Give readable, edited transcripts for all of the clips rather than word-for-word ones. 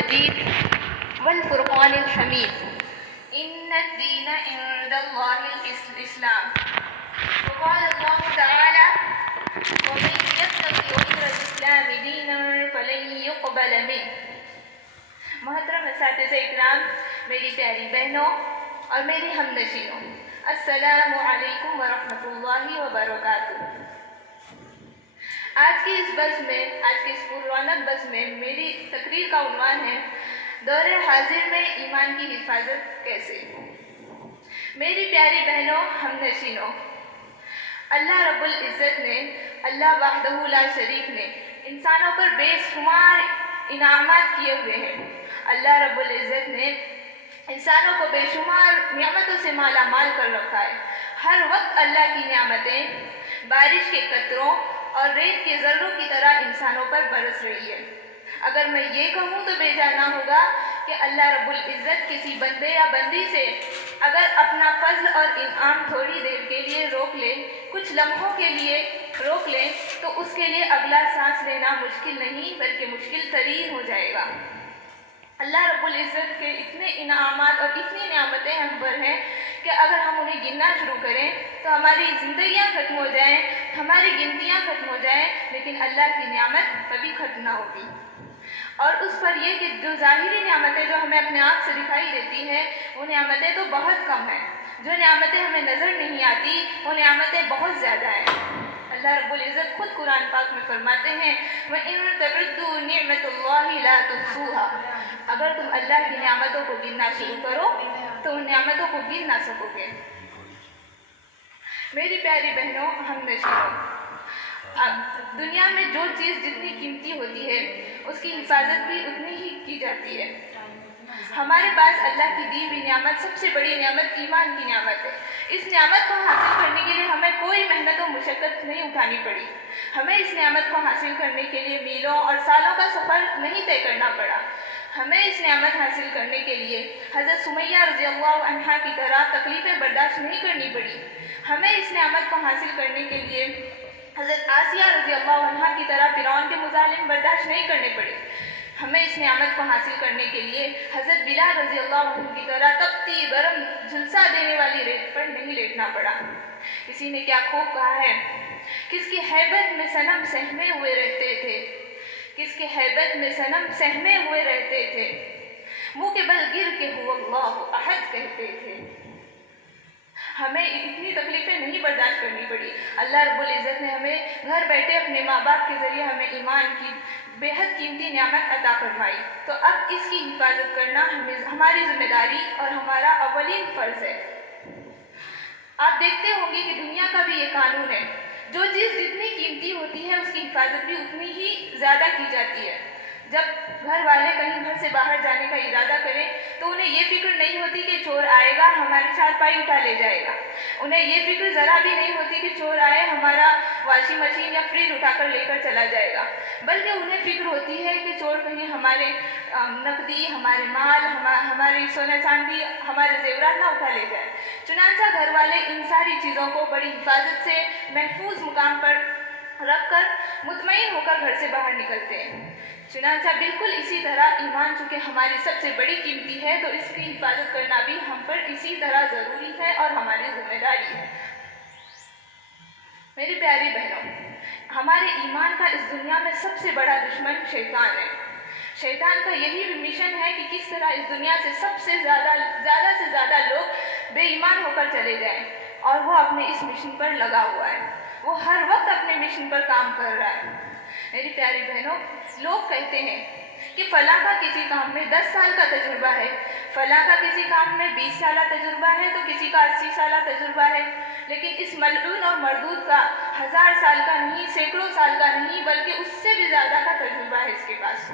المجيد والفرقان الحميد إن الدين عند الله الإسلام. وقال الله تعالى ومن يبتغي غير الإسلام دينا فلن يقبل منه. محترم اساتذہ اکرام، میری پیاری بہنوں اور میری ہم نشینوں، السلام علیکم ورحمۃ اللہ وبرکاتہ۔ آج کی اس پررونق بزم میں میری تقریر کا عنوان ہے دور حاضر میں ایمان کی حفاظت کیسے۔ میری پیاری بہنوں، ہم نشینوں، اللہ رب العزت نے، اللہ وحدہ لا شریک نے انسانوں پر بے شمار انعامات کیے ہوئے ہیں۔ اللہ رب العزت نے انسانوں کو بے شمار نعمتوں سے مالا مال کر رکھا ہے۔ ہر وقت اللہ کی نعمتیں بارش کے قطروں اور ریت کے ذروں کی طرح انسانوں پر برس رہی ہے۔ اگر میں یہ کہوں تو بے جانا ہوگا کہ اللہ رب العزت کسی بندے یا بندی سے اگر اپنا فضل اور انعام تھوڑی دیر کے لیے روک لے، کچھ لمحوں کے لیے روک لے، تو اس کے لیے اگلا سانس لینا مشکل نہیں بلکہ مشکل ترین ہو جائے گا۔ اللہ رب العزت کے اتنے انعامات اور اتنی نعمتیں ہم پر ہیں کہ اگر ہم انہیں گننا شروع کریں تو ہماری زندگیاں ختم ہو جائیں، ہماری گنتیاں ختم ہو جائیں، لیکن اللہ کی نعمت کبھی ختم نہ ہوگی۔ اور اس پر یہ کہ جو ظاہری نعمتیں جو ہمیں اپنے آپ سے دکھائی دیتی ہیں، وہ نعمتیں تو بہت کم ہیں۔ جو نعمتیں ہمیں نظر نہیں آتی وہ نعمتیں بہت زیادہ ہیں۔ اللہ رب العزت خود قرآن پاک میں فرماتے ہیں وَإِن تَعُدُّوا نِعْمَةَ اللَّهِ لَا تُحْصُوهَا، اگر تم اللہ کی نعمتوں کو گننا شروع کرو تو ان نعمتوں کو گن نہ سکو گے۔ میری پیاری بہنوں، ہم نشینوں، دنیا میں جو چیز جتنی قیمتی ہوتی ہے اس کی حفاظت بھی اتنی ہی کی جاتی ہے۔ ہمارے پاس اللہ کی دی ہوئی نعمت، سب سے بڑی نعمت ایمان کی نعمت ہے۔ اس نعمت کو حاصل کرنے کے لیے ہمیں کوئی محنت و مشقت نہیں اٹھانی پڑی۔ ہمیں اس نعمت کو حاصل کرنے کے لیے میلوں اور سالوں کا سفر نہیں طے کرنا پڑا۔ ہمیں اس نعمت حاصل کرنے کے لیے حضرت سمیہ رضی اللہ عنہا کی طرح تکلیفیں برداشت نہیں کرنی پڑی۔ ہمیں اس نعمت کو حاصل کرنے کے لیے حضرت آسیہ رضی اللہ عنہا کی طرح فرعون کے مظالم برداشت نہیں کرنے پڑے۔ ہمیں اس نعمت کو حاصل کرنے کے لیے حضرت بلال رضی اللہ عنہ کی طرح تپتی گرم جھلسا دینے والی ریت پر نہیں لیٹنا پڑا۔ کسی نے کیا خوب کہا ہے، کس کی ہیبت میں صنم سہمے ہوئے رہتے تھے، کس کے ہیبت میں صنم سہمے ہوئے رہتے تھے، منہ کے بل گر کے هو اللہ احد کہتے تھے۔ ہمیں اتنی تکلیفیں نہیں برداشت کرنی پڑی۔ اللہ رب العزت نے ہمیں گھر بیٹھے اپنے ماں باپ کے ذریعے ہمیں ایمان کی بے حد قیمتی نعمت عطا فرمائی، تو اب اس کی حفاظت کرنا ہماری ذمہ داری اور ہمارا اولین فرض ہے۔ آپ دیکھتے ہوں گے کہ دنیا کا بھی یہ قانون ہے، جو چیز جتنی قیمتی ہوتی ہے اس کی حفاظت بھی اتنی ہی زیادہ کی جاتی ہے۔ جب گھر والے کہیں گھر سے باہر جانے کا ارادہ کریں تو انہیں یہ فکر نہیں ہوتی کہ چور آئے گا ہماری چارپائی اٹھا لے جائے گا۔ انہیں یہ فکر ذرا بھی نہیں ہوتی کہ چور آئے ہمارا واشنگ مشین یا فریج اٹھا کر لے کر چلا جائے گا، بلکہ انہیں فکر ہوتی ہے کہ چور کہیں ہمارے نقدی، ہمارے مال، ہماری سونا چاندی، ہمارے زیورات نہ اٹھا لے جائے۔ چنانچہ گھر والے ان ساری چیزوں کو بڑی حفاظت سے محفوظ مقام پر رکھ کر مطمئن ہو کر گھر سے باہر نکلتے ہیں۔ چنانچہ بالکل اسی طرح ایمان چونکہ ہماری سب سے بڑی قیمتی ہے تو اس کی حفاظت کرنا بھی ہم پر اسی طرح ضروری ہے اور ہماری ذمہ داری ہے۔ میری پیاری بہنوں، ہمارے ایمان کا اس دنیا میں سب سے بڑا دشمن شیطان ہے۔ شیطان کا یہی مشن ہے کہ کس طرح اس دنیا سے زیادہ سے زیادہ لوگ بے ایمان ہو کر چلے جائیں، اور وہ اپنے اس مشن پر لگا ہوا ہے۔ وہ ہر وقت اپنے مشن پر کام کر رہا ہے۔ میری پیاری بہنوں، لوگ کہتے ہیں کہ فلاں کا کسی کام میں 10 سال کا تجربہ ہے، فلاں کا کسی کام میں 20 سالہ تجربہ ہے تو کسی کا 80 سالہ تجربہ ہے، لیکن اس ملعون اور مردود کا 1000 سال کا نہیں، سینکڑوں سال کا نہیں، بلکہ اس سے بھی زیادہ کا تجربہ ہے اس کے پاس۔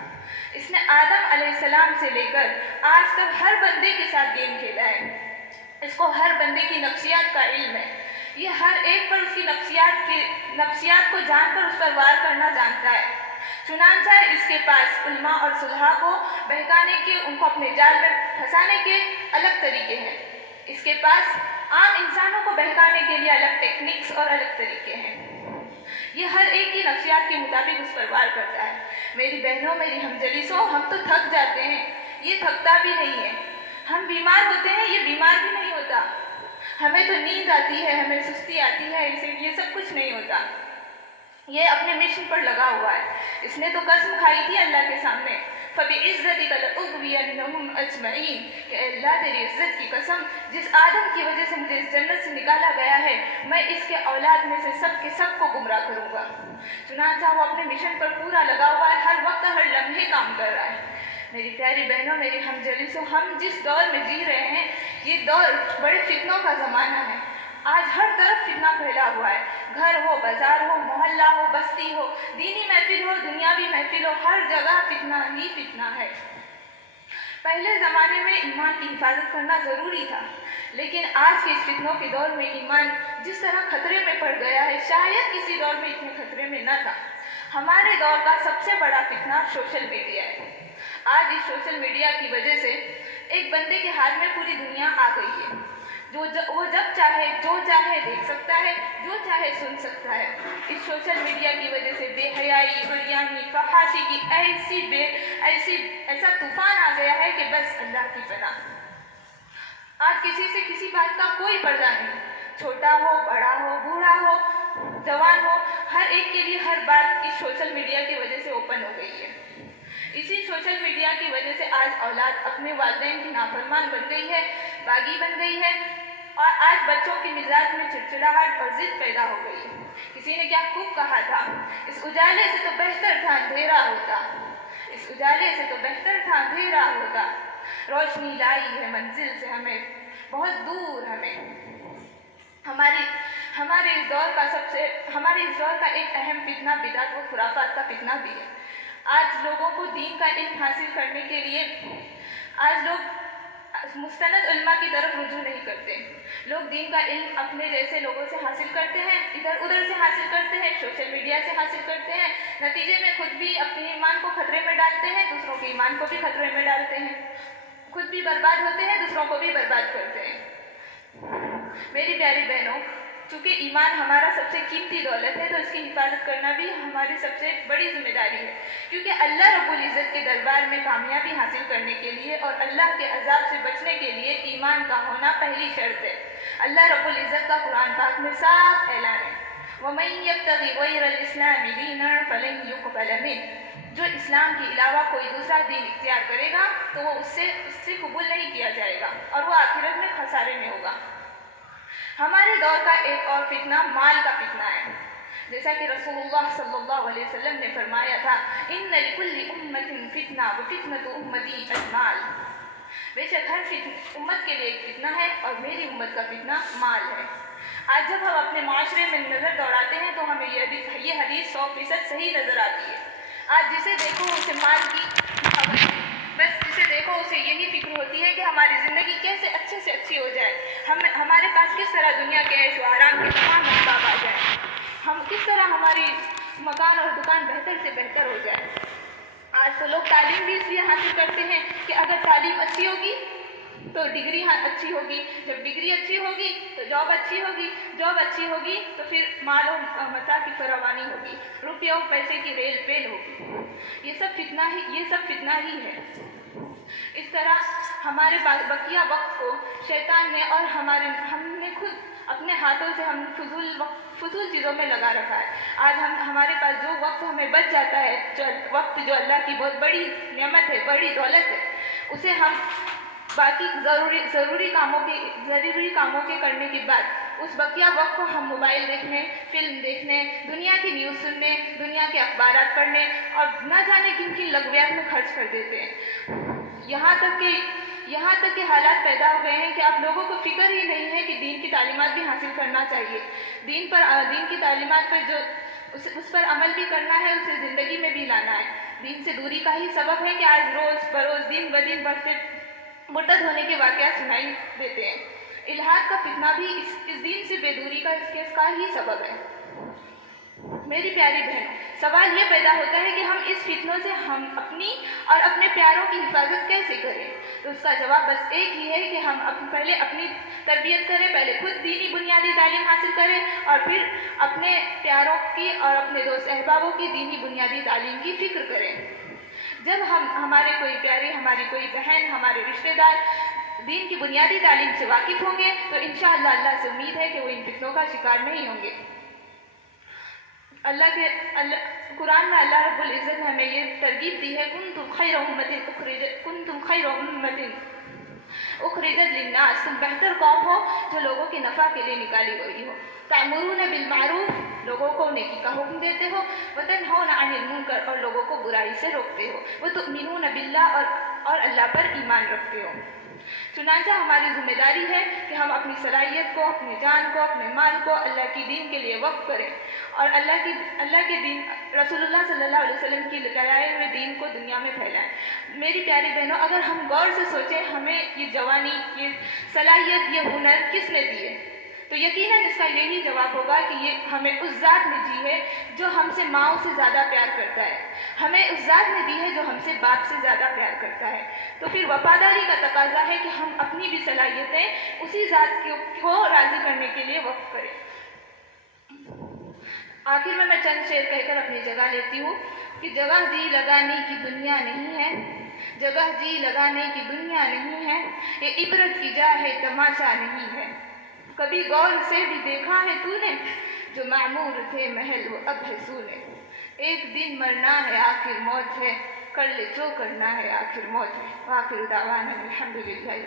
اس نے آدم علیہ السلام سے لے کر آج تک ہر بندے کے ساتھ گیم کھیلا ہے۔ اس کو ہر بندے کی نفسیات کا علم ہے۔ یہ ہر ایک پر اس کی نفسیات کو جان کر اس پر وار کرنا جانتا ہے۔ چنانچہ اس کے پاس علماء اور صلحاء کو بہکانے کے، ان کو اپنے جال میں پھنسانے کے الگ طریقے ہیں۔ اس کے پاس عام انسانوں کو بہکانے کے لیے الگ ٹیکنکس اور الگ طریقے ہیں۔ یہ ہر ایک کی نفسیات کے مطابق اس پر وار کرتا ہے۔ میری بہنوں، میری ہمجلیسوں، ہم تو تھک جاتے ہیں یہ تھکتا بھی نہیں ہے. ہم بیمار ہوتے ہیں, یہ بیمار بھی نہیں ہوتا. ہمیں تو نیند آتی ہے, ہمیں سستی آتی ہے, اسے یہ سب کچھ نہیں ہوتا. یہ اپنے مشن پر لگا ہوا ہے. اس نے تو قسم کھائی تھی اللہ کے سامنے, فَبِعِزَّتِكَ لَأُغْوِيَنَّهُمْ أَجْمَعِينَ, کہ اللہ تیری عزت کی قسم, جس آدم کی وجہ سے مجھے اس جنت سے نکالا گیا ہے, میں اس کے اولاد میں سے سب کے سب کو گمراہ کروں گا. چنانچہ وہ اپنے مشن پر پورا لگا ہوا ہے, ہر وقت ہر لمحے کام کر رہا ہے. میری پیاری بہنوں, میری ہم جلیسوں, ہم جس دور میں جی رہے ہیں یہ دور بڑے فتنوں کا زمانہ ہے. آج ہر طرف فتنہ پھیلا ہوا ہے. گھر ہو, بازار ہو, محلہ ہو, بستی ہو, دینی محفل ہو, دنیاوی محفل ہو, ہر جگہ فتنہ ہی فتنہ ہے. پہلے زمانے میں ایمان کی حفاظت کرنا ضروری تھا, لیکن آج کے اس فتنوں کے دور میں ایمان جس طرح خطرے میں پڑ گیا ہے, شاید کسی دور میں اتنے خطرے میں نہ تھا. ہمارے دور کا سب سے بڑا فتنہ سوشل میڈیا ہے. آج اس سوشل میڈیا کی وجہ سے ایک بندے کے ہاتھ میں پوری دنیا آ گئی ہے. وہ جب چاہے جو چاہے دیکھ سکتا ہے, جو چاہے سن سکتا ہے. اس سوشل میڈیا کی وجہ سے بے حیائی, بریانی, فحاشی کی ایسا طوفان آ گیا ہے کہ بس اللہ کی پناہ. آج کسی سے کسی بات کا کوئی پردہ نہیں, چھوٹا ہو, بڑا ہو, بوڑھا ہو, جوان ہو, ہر ایک کے لیے ہر بات اس سوشل میڈیا کی وجہ سے اوپن ہو گئی ہے. اسی سوشل میڈیا کی وجہ سے آج اولاد اپنے والدین کی نافرمان بن گئی ہے, باغی بن گئی ہے, اور آج بچوں کے مزاج میں چڑچڑاہٹ اور ضد پیدا ہو گئی ہے. کسی نے کیا خوب کہا تھا, اس اجالے سے تو بہتر تھا اندھیرا ہوتا, اس اجالے سے تو بہتر تھا اندھیرا ہوتا. روشنی لائی ہے منزل سے ہمیں, بہت دور ہمیں. ہمارے اس دور کا ایک اہم فتنہ بدعت و خرافات کا فتنہ بھی ہے. آج لوگوں کو دین کا علم حاصل کرنے کے لیے آج لوگ مستند علماء کی طرف رجوع نہیں کرتے. لوگ دین کا علم اپنے جیسے لوگوں سے حاصل کرتے ہیں, ادھر ادھر سے حاصل کرتے ہیں, سوشل میڈیا سے حاصل کرتے ہیں. نتیجے میں خود بھی اپنے ایمان کو خطرے میں ڈالتے ہیں, دوسروں کے ایمان کو بھی خطرے میں ڈالتے ہیں. خود بھی برباد ہوتے ہیں, دوسروں کو بھی برباد کرتے ہیں. میری پیاری بہنوں, چونکہ ایمان ہمارا سب سے قیمتی دولت ہے, تو اس کی حفاظت کرنا بھی ہماری سب سے بڑی ذمہ داری ہے. کیونکہ اللہ رب العزت کے دربار میں کامیابی حاصل کرنے کے لیے اور اللہ کے عذاب سے بچنے کے لیے ایمان کا ہونا پہلی شرط ہے. اللہ رب العزت کا قرآن پاک میں صاف اعلان ہے, وَمَن يَبْتَغِ غَيْرَ الْإِسْلَامِ دِينًا فَلَن يُقْبَلَ مِنْهُ, جو اسلام کے علاوہ کوئی دوسرا دین اختیار کرے گا تو وہ اس سے قبول نہیں کیا جائے گا, اور وہ آخرت میں خسارے میں ہوگا. ہمارے دور کا ایک اور فتنہ مال کا فتنہ ہے. جیسا کہ رسول اللہ صلی اللہ علیہ وسلم نے فرمایا تھا, ان لکل امت فتنہ وفتنۃ امتی المال. بے شک ہر امت کے لیے ایک فتنہ ہے, اور میری امت کا فتنہ مال ہے. آج جب ہم اپنے معاشرے میں نظر دوڑاتے ہیں تو ہمیں یہ حدیث 100% صحیح نظر آتی ہے. آج جسے دیکھو اسے مال کی بس جسے دیکھو اسے یہی فکر ہوتی ہے کہ ہماری زندگی کیسے اچھے سے اچھی ہو جائے, ہمارے پاس کس طرح دنیا کے عیش و آرام کے تمام اسباب آ جائیں, ہم کس طرح ہماری مکان اور دکان بہتر سے بہتر ہو جائے. آج تو لوگ تعلیم بھی اس لیے حاصل کرتے ہیں کہ اگر تعلیم اچھی ہوگی تو ڈگری اچھی ہوگی, جب ڈگری اچھی ہوگی تو جاب اچھی ہوگی, جاب اچھی ہوگی تو پھر مال و متاع کی فراوانی ہوگی, روپیے اور پیسے کی ریل پیل ہوگی. یہ سب فتنہ ہی ہے. اس طرح ہمارے بقیہ وقت کو شیطان نے اور ہم نے خود اپنے ہاتھوں سے ہم فضول چیزوں میں لگا رکھا ہے. آج ہمارے پاس جو وقت ہمیں بچ جاتا ہے, وقت جو اللہ کی بہت بڑی نعمت ہے, بڑی دولت ہے, اسے ہم باقی ضروری کاموں کے کرنے کے بعد اس بقیہ وقت کو ہم موبائل دیکھنے, فلم دیکھنے, دنیا کی نیوز سننے, دنیا کے اخبارات پڑھنے اور نہ جانے کن لغویات میں خرچ کر دیتے ہیں. یہاں تک کہ حالات پیدا ہو گئے ہیں کہ اب لوگوں کو فکر ہی نہیں ہے کہ دین کی تعلیمات بھی حاصل کرنا چاہیے. دین کی تعلیمات پر جو اس پر عمل بھی کرنا ہے, اسے زندگی میں بھی لانا ہے. دین سے دوری کا ہی سبب ہے کہ آج روز بروز دن بدن بڑھتے مرتد ہونے کے واقعات سنائی دیتے ہیں. الحاد کا فتنہ بھی اس دین سے بے دوری کا ہی سبب ہے. میری پیاری بہنوں, سوال یہ پیدا ہوتا ہے کہ ہم اس فتنوں سے ہم اپنی اور اپنے پیاروں کی حفاظت کیسے کریں؟ تو اس کا جواب بس ایک ہی ہے کہ ہم پہلے اپنی تربیت کریں, پہلے خود دینی بنیادی تعلیم حاصل کریں, اور پھر اپنے پیاروں کی اور اپنے دوست احبابوں کی دینی بنیادی تعلیم کی فکر کریں. جب ہمارے کوئی پیارے ہماری کوئی بہن، ہمارے رشتہ دار دین کی بنیادی تعلیم سے واقف ہوں گے تو انشاءاللہ اللہ سے امید ہے کہ وہ ان فتنوں کا شکار نہیں ہوں گے۔ قرآن میں اللہ رب العزت نے ہمیں یہ ترغیب دی ہے کنتم خیر امۃ اخرجت للناس، تم بہتر قوم ہو جو لوگوں کے نفع کے لیے نکالی گئی ہو۔ تأمرون بالمعروف، لوگوں کو نیکی کا حکم دیتے ہو، وتنہون عن المنکر، اور لوگوں کو برائی سے روکتے ہو، وتؤمنون باللہ، اور اللہ پر ایمان رکھتے ہو۔ چنانچہ ہماری ذمہ داری ہے کہ ہم اپنی صلاحیت کو، اپنی جان کو، اپنے مال کو اللہ کی دین کے لیے وقف کریں اور اللہ کے دین، رسول اللہ صلی اللہ علیہ وسلم کی لائے ہوئے دین کو دنیا میں پھیلائیں۔ میری پیاری بہنوں، اگر ہم غور سے سوچیں ہمیں یہ جوانی، یہ صلاحیت، یہ ہنر کس نے دیے، تو یقیناً اس کا یہی جواب ہوگا کہ یہ ہمیں اس ذات نے دی ہے جو ہم سے ماؤں سے زیادہ پیار کرتا ہے، ہمیں اس ذات نے دی ہے جو ہم سے باپ سے زیادہ پیار کرتا ہے۔ تو پھر وفاداری کا تقاضا ہے کہ ہم اپنی بھی صلاحیتیں اسی ذات کو راضی کرنے کے لیے وقف کریں۔ آخر میں چند شعر کہہ کر اپنی جگہ لیتی ہوں کہ جگہ جی لگانے کی دنیا نہیں ہے، جگہ جی لگانے کی دنیا نہیں ہے، یہ عبرت کی جا ہے تماشا نہیں ہے۔ کبھی غور سے بھی دیکھا ہے تو نے، جو معمور تھے محل وہ اب ہے سونے۔ ایک دن مرنا ہے آخر موت ہے، کر لے جو کرنا ہے آخر موت ہے۔ وآخر دعوانا الحمدللہ۔